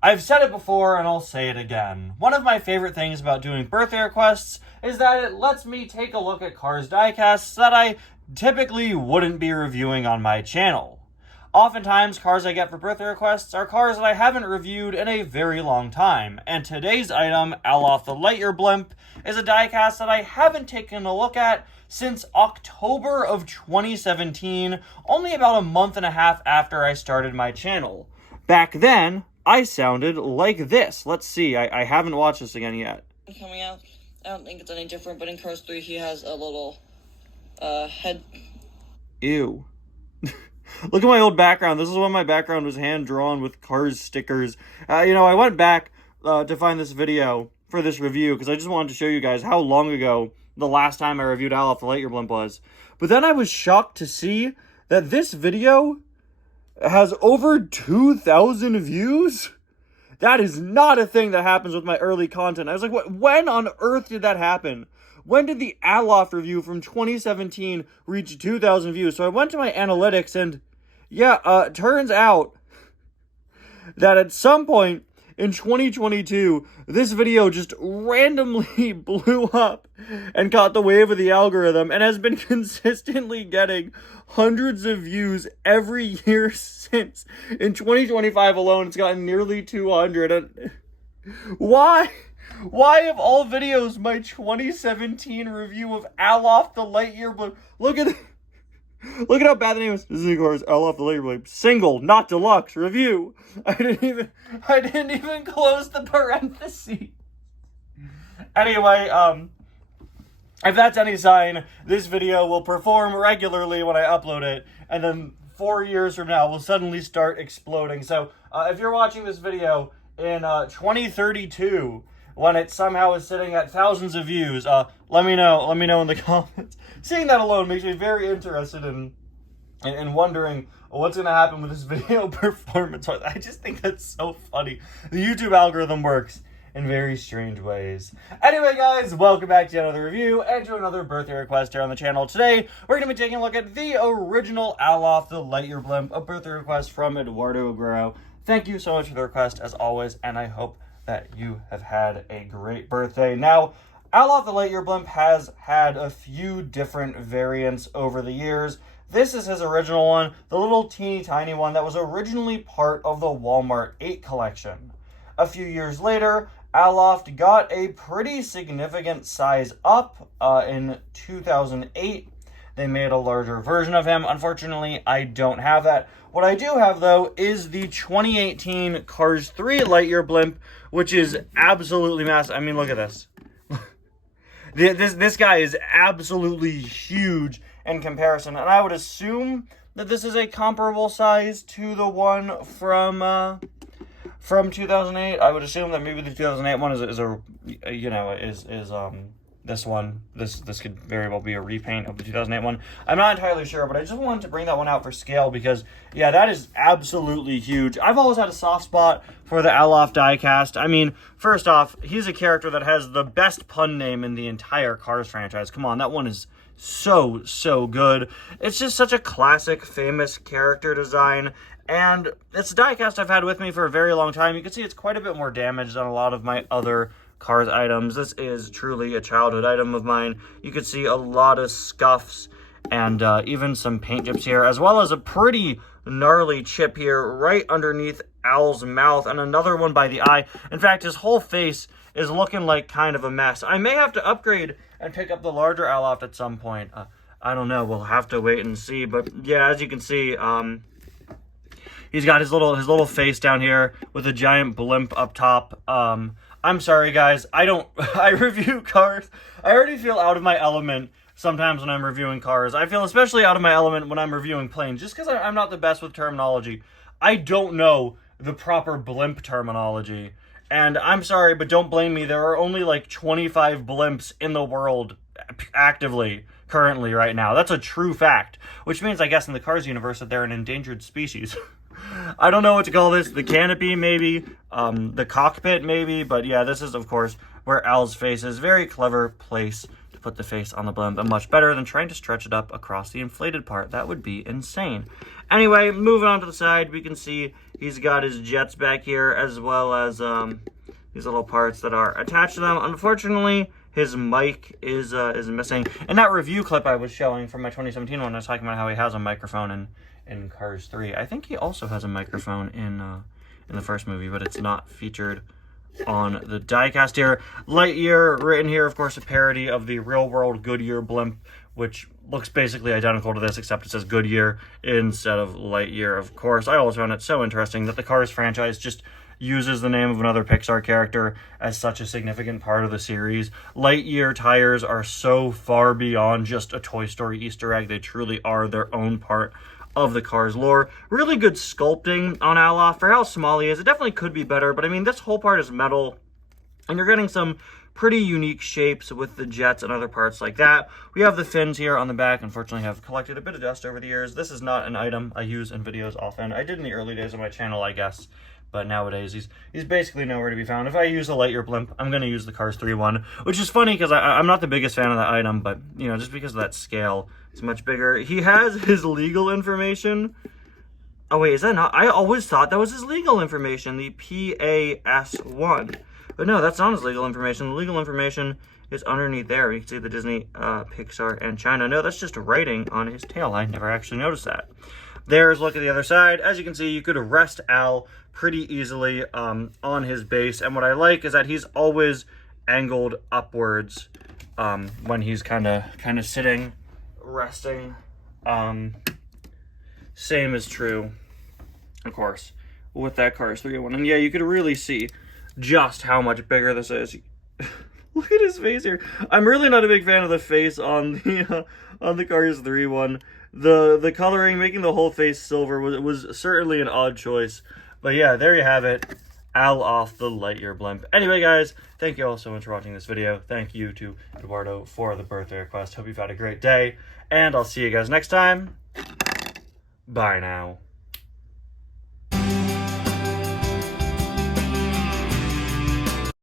I've said it before and I'll say it again. One of my favorite things about doing birthday requests is that it lets me take a look at cars diecasts that I typically wouldn't be reviewing on my channel. Oftentimes, cars I get for birthday requests are cars that I haven't reviewed in a very long time, and today's item, Alof the Lightyear Blimp, is a diecast that I haven't taken a look at since October of 2017, only about a month and a half after I started my channel. Back then, I sounded like this. Let's see, I haven't watched this again yet. Coming out, I don't think it's any different, but in Cars 3 he has a little head. Ew. Look at my old background. This is when my background was hand-drawn with Cars stickers. I went back to find this video for this review because I just wanted to show you guys how long ago the last time I reviewed Alof the Lightyear Blimp was. But then I was shocked to see that this video has over 2,000 views. That is not a thing that happens with my early content. I was like, what? When on earth did that happen? When did the Alof review from 2017 reach 2,000 views? So I went to my analytics and, yeah, turns out that at some point in 2022, this video just randomly blew up and caught the wave of the algorithm and has been consistently getting hundreds of views every year since. In 2025 alone, it's gotten nearly 200. And why? Why of all videos, my 2017 review of Alof the Lightyear Blimp? Look at how bad the name is. This is, of course, Alof the Lightyear Blimp. Single, not deluxe, review. I didn't even close the parentheses. Anyway, if that's any sign, this video will perform regularly when I upload it, and then 4 years from now, will suddenly start exploding. So, if you're watching this video in 2032, when it somehow is sitting at thousands of views, let me know in the comments. Seeing that alone makes me very interested in wondering what's going to happen with this video performance. I just think that's so funny. The YouTube algorithm works in very strange ways. Anyway, guys, welcome back to another review and to another birthday request here on the channel. Today, we're going to be taking a look at the original Alof the Lightyear Blimp, a birthday request from Eduardo Aguero. Thank you so much for the request, as always, and I hope that you have had a great birthday. Now, Alof the Lightyear Blimp has had a few different variants over the years. This is his original one, the little teeny tiny one that was originally part of the Walmart 8 collection. A few years later, Alof got a pretty significant size up in 2008. They made a larger version of him. Unfortunately, I don't have that. What I do have, though, is the 2018 Cars 3 Lightyear Blimp, which is absolutely massive. I mean, look at this. This guy is absolutely huge in comparison, and I would assume that this is a comparable size to the one from 2008. I would assume that maybe the 2008 one is this one. This could very well be a repaint of the 2008 one. I'm not entirely sure, but I just wanted to bring that one out for scale because, yeah, that is absolutely huge. I've always had a soft spot for the Alof diecast. I mean, first off, he's a character that has the best pun name in the entire Cars franchise. Come on, that one is so good. It's just such a classic, famous character design, and it's a diecast I've had with me for a very long time. You can see it's quite a bit more damaged than a lot of my other Cars items. This is truly a childhood item of mine. You can see a lot of scuffs and even some paint chips here, as well as a pretty gnarly chip here right underneath Al's mouth, and another one by the eye. In fact, his whole face is looking like kind of a mess. I may have to upgrade and pick up the larger Alof at some point. I don't know. We'll have to wait and see. But yeah, as you can see, he's got his little face down here with a giant blimp up top. I'm sorry, guys. I review cars. I already feel out of my element sometimes when I'm reviewing cars. I feel especially out of my element when I'm reviewing planes, just because I'm not the best with terminology. I don't know the proper blimp terminology. And I'm sorry, but don't blame me. There are only like 25 blimps in the world actively currently right now. That's a true fact, which means, I guess, in the Cars universe that they're an endangered species. I don't know what to call this. The canopy, maybe. The cockpit, maybe. But yeah, this is, of course, where Al's face is. Very clever place to put the face on the blimp, and much better than trying to stretch it up across the inflated part. That would be insane. Anyway, moving on to the side, we can see he's got his jets back here, as well as these little parts that are attached to them. Unfortunately, his mic is missing. In that review clip I was showing from my 2017 one, I was talking about how he has a microphone in Cars 3. I think he also has a microphone in the first movie, but it's not featured on the diecast here. Lightyear, written here, of course, a parody of the real-world Goodyear blimp, which looks basically identical to this, except it says Goodyear instead of Lightyear, of course. I always found it so interesting that the Cars franchise just uses the name of another Pixar character as such a significant part of the series. Lightyear tires are so far beyond just a Toy Story Easter egg. They truly are their own part of the Cars lore. Really good sculpting on Alof for how small he is. It definitely could be better, but I mean, this whole part is metal, and you're getting some pretty unique shapes with the jets and other parts like that. We have the fins here on the back. Unfortunately, have collected a bit of dust over the years. This is not an item I use in videos often. I did in the early days of my channel, I guess, but nowadays he's basically nowhere to be found. If I use a Lightyear blimp, I'm going to use the Cars 3 one, which is funny because I'm not the biggest fan of that item, but, you know, just because of that scale, it's much bigger. He has his legal information. Oh, wait, is that not? I always thought that was his legal information, the PAS1. But no, that's not his legal information. The legal information is underneath there. You can see the Disney, Pixar, and China. No, that's just writing on his tail. I never actually noticed that. There's a look at the other side. As you can see, you could arrest Al pretty easily on his base. And what I like is that he's always angled upwards when he's kind of sitting, resting. Same is true, of course, with that Cars 3 one. And yeah, you could really see just how much bigger this is. Look at his face here. I'm really not a big fan of the face on the Cars 3 one. The coloring, making the whole face silver, was certainly an odd choice. But yeah, there you have it. Alof the Lightyear blimp. Anyway, guys, thank you all so much for watching this video. Thank you to Eduardo for the birthday request. Hope you've had a great day. And I'll see you guys next time. Bye now.